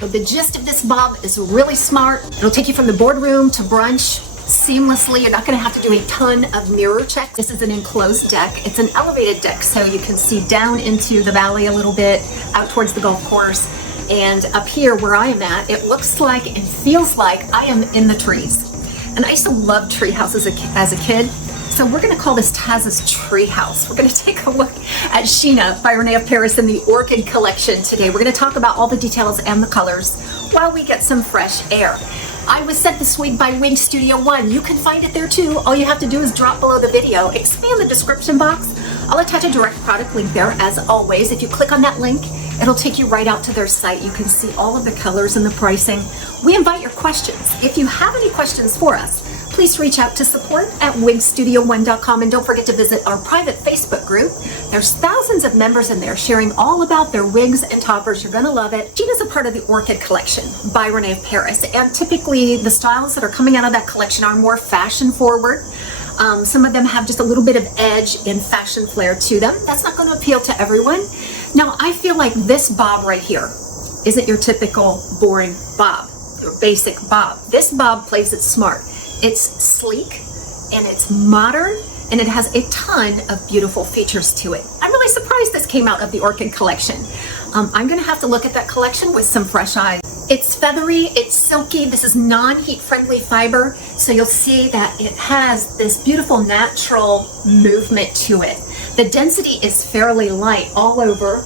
So the gist of this bob is really smart. It'll take you from the boardroom to brunch seamlessly. You're not going to have to do a ton of mirror checks. This is an enclosed deck. It's an elevated deck, so you can see down into the valley a little bit, out towards the golf course. And up here where I am at, it looks like and feels like I am in the trees. And I used to love tree houses as a kid. So we're going to call this TAZ's Tree House. We're going to take a look at Sheena by Rene Of Paris in the Orchid collection today. We're going to talk about all the details and the colors while we get some fresh air. I was sent this wig by Wig Studio One. You can find it there too. All you have to do is drop below the video, expand the description box. I'll attach a direct product link there as always. If you click on that link, it'll take you right out to their site. You can see all of the colors and the pricing. We invite your questions. If you have any questions for us, please reach out to support@wigstudio1.com, and don't forget to visit our private Facebook group. There's thousands of members in there sharing all about their wigs and toppers. You're gonna love it. Sheena's a part of the Orchid collection by Rene Of Paris, and typically the styles that are coming out of that collection are more fashion forward. Some of them have just a little bit of edge and fashion flair to them. That's not going to appeal to everyone. Now, I feel like this bob right here isn't your typical boring bob, your basic bob. This bob plays it smart. It's sleek and it's modern and it has a ton of beautiful features to it. I'm really surprised this came out of the Orchid collection. I'm going to have to look at that collection with some fresh eyes. It's feathery, it's silky. This is non-heat friendly fiber, so you'll see that it has this beautiful natural movement to it. The density is fairly light all over,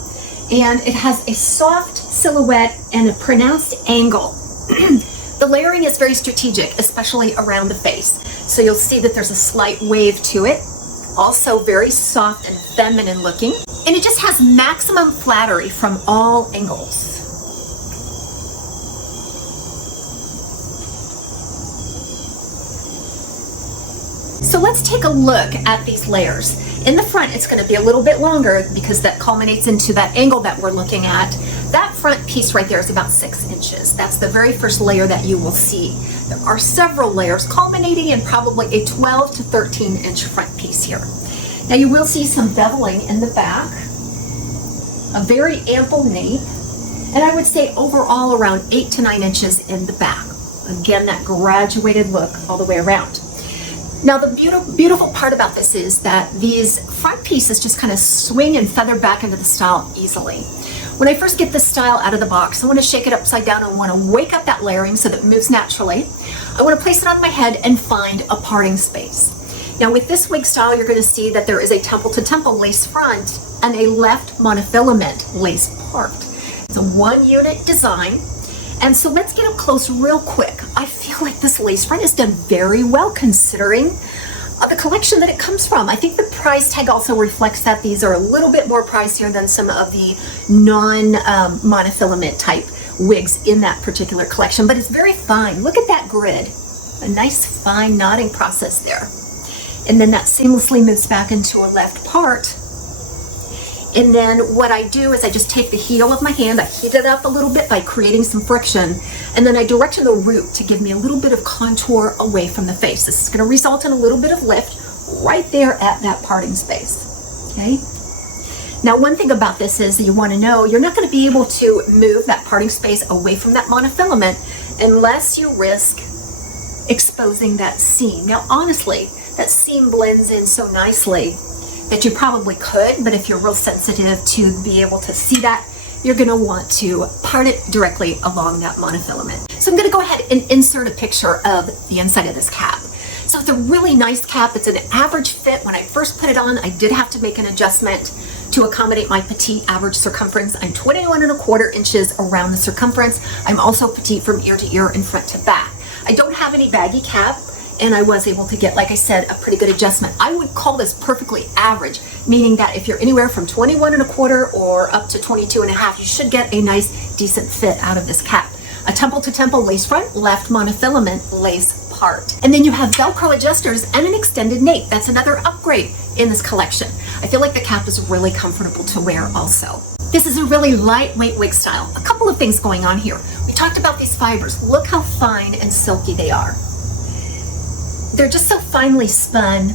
and it has a soft silhouette and a pronounced angle. The layering is very strategic, especially around the face. So you'll see that there's a slight wave to it. Also very soft and feminine looking. And it just has maximum flattery from all angles. So let's take a look at these layers. In the front, it's going to be a little bit longer because that culminates into that angle that we're looking at. That front piece right there is about 6 inches. That's the very first layer that you will see. There are several layers culminating in probably a 12 to 13 inch front piece here. Now you will see some beveling in the back, a very ample nape, and I would say overall around 8 to 9 inches in the back. Again, that graduated look all the way around. Now the beautiful part about this is that these front pieces just kind of swing and feather back into the style easily. When I first get this style out of the box, I want to shake it upside down. I want to wake up that layering so that it moves naturally. I want to place it on my head and find a parting space. Now with this wig style, you're going to see that there is a temple to temple lace front and a left monofilament lace part. It's a 1-unit design. And so let's get up close real quick. I feel like this lace front is done very well considering the collection that it comes from. I think the price tag also reflects that these are a little bit more pricier than some of the non-monofilament type wigs in that particular collection, but it's very fine. Look at that grid. A nice fine knotting process there. And then that seamlessly moves back into a left part. And then what I do is I just take the heel of my hand, I heat it up a little bit by creating some friction, and then I direction the root to give me a little bit of contour away from the face. This is going to result in a little bit of lift right there at that parting space. Okay. Now one thing about this is that you want to know you're not going to be able to move that parting space away from that monofilament unless you risk exposing that seam. Now honestly, that seam blends in so nicely that you probably could, but if you're real sensitive to be able to see that, you're going to want to part it directly along that monofilament. So I'm going to go ahead and insert a picture of the inside of this cap. So it's a really nice cap. It's an average fit. When I first put it on, I did have to make an adjustment to accommodate my petite average circumference. I'm 21¼ inches around the circumference. I'm also petite from ear to ear and front to back. I don't have any baggy cap, and I was able to get, like I said, a pretty good adjustment. I would call this perfectly average, meaning that if you're anywhere from 21¼ or up to 22½, you should get a nice, decent fit out of this cap. A temple to temple lace front, left monofilament lace part. And then you have Velcro adjusters and an extended nape. That's another upgrade in this collection. I feel like the cap is really comfortable to wear also. This is a really lightweight wig style. A couple of things going on here. We talked about these fibers. Look how fine and silky they are. They're just so finely spun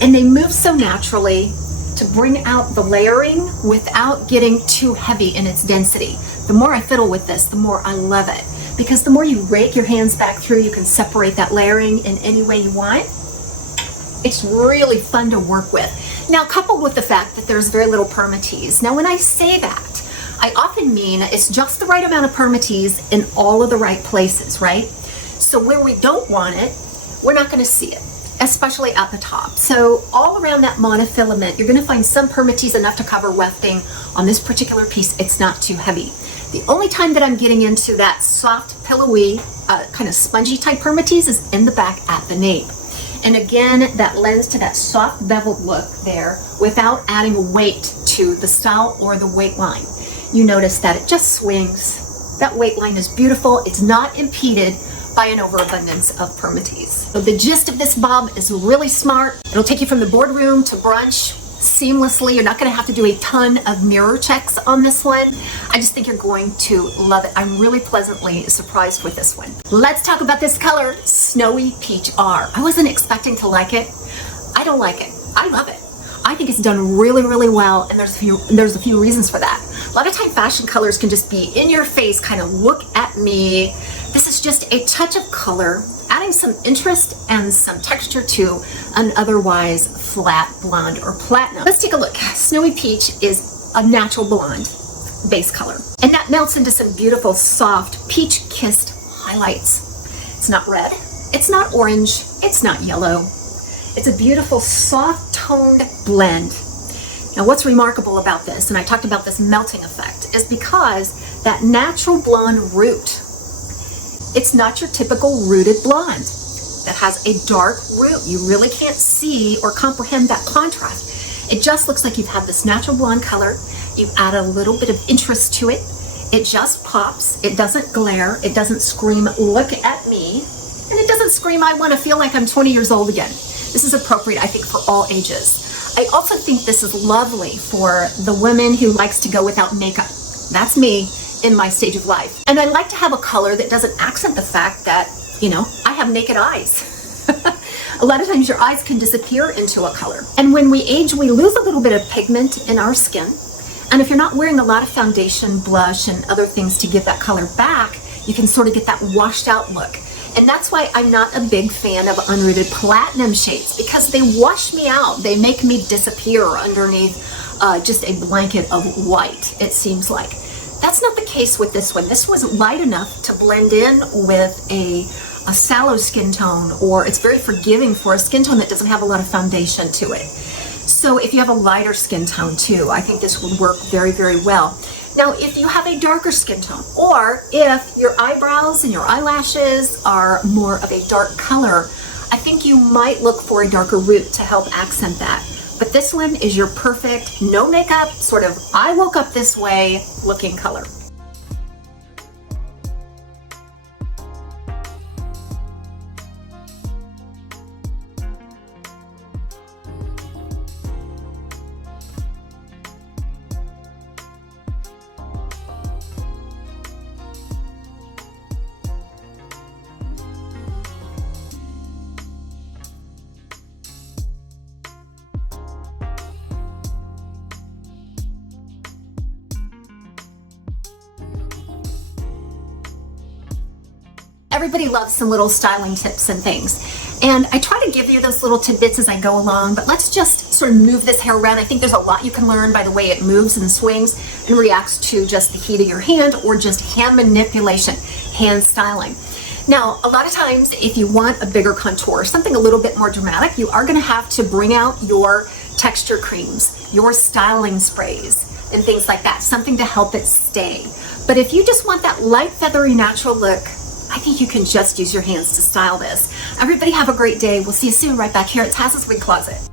and they move so naturally. to bring out the layering without getting too heavy in its density. The more I fiddle with this, the more I love it. Because the more you rake your hands back through, you can separate that layering in any way you want. It's really fun to work with. Now, coupled with the fact that there's very little permatease. Now, when I say that, I often mean it's just the right amount of permatease in all of the right places, right? So where we don't want it, we're not going to see it, especially at the top. So all around that monofilament, you're going to find some permatease enough to cover wefting. On this particular piece, it's not too heavy. The only time that I'm getting into that soft, pillowy, kind of spongy type permatease is in the back at the nape. And again, that lends to that soft beveled look there without adding weight to the style or the weight line. You notice that it just swings. That weight line is beautiful. It's not impeded by an overabundance of permatease. So the gist of this bob is really smart. It'll take you from the boardroom to brunch seamlessly. You're not going to have to do a ton of mirror checks on this one. I just think you're going to love it. I'm really pleasantly surprised with this one. Let's talk about this color, Snowy Peach R. I wasn't expecting to like it. I don't like it. I love it. I think it's done really, really well, and there's a few reasons for that. A lot of time fashion colors can just be in your face, kind of look at me. This is just a touch of color, adding some interest and some texture to an otherwise flat blonde or platinum. Let's take a look. Snowy Peach is a natural blonde base color, and that melts into some beautiful, soft, peach-kissed highlights. It's not red, it's not orange, it's not yellow. It's a beautiful, soft-toned blend. Now, what's remarkable about this, and I talked about this melting effect, is because that natural blonde root, it's not your typical rooted blonde that has a dark root. You really can't see or comprehend that contrast. It just looks like you've had this natural blonde color. You add a little bit of interest to it. It just pops. It doesn't glare. It doesn't scream, look at me. And it doesn't scream, I want to feel like I'm 20 years old again. This is appropriate, I think, for all ages. I also think this is lovely for the woman who likes to go without makeup. That's me in my stage of life. And I like to have a color that doesn't accent the fact that, you know, I have naked eyes. A lot of times your eyes can disappear into a color. And when we age, we lose a little bit of pigment in our skin. And if you're not wearing a lot of foundation, blush, and other things to give that color back, you can sort of get that washed out look. And that's why I'm not a big fan of unrooted platinum shades, because they wash me out. They make me disappear underneath just a blanket of white, it seems like. That's not the case with this one. This was light enough to blend in with a sallow skin tone, or it's very forgiving for a skin tone that doesn't have a lot of foundation to it. So if you have a lighter skin tone too, I think this would work very, very well. Now, if you have a darker skin tone, or if your eyebrows and your eyelashes are more of a dark color, I think you might look for a darker root to help accent that. But this one is your perfect, no makeup, sort of I woke up this way looking color. Everybody loves some little styling tips and things. And I try to give you those little tidbits as I go along, but let's just sort of move this hair around. I think there's a lot you can learn by the way it moves and swings and reacts to just the heat of your hand or just hand manipulation, hand styling. Now, a lot of times if you want a bigger contour, something a little bit more dramatic, you are gonna have to bring out your texture creams, your styling sprays, and things like that, something to help it stay. But if you just want that light, feathery, natural look, I think you can just use your hands to style this. Everybody have a great day. We'll see you soon right back here at TAZ's Wig Closet.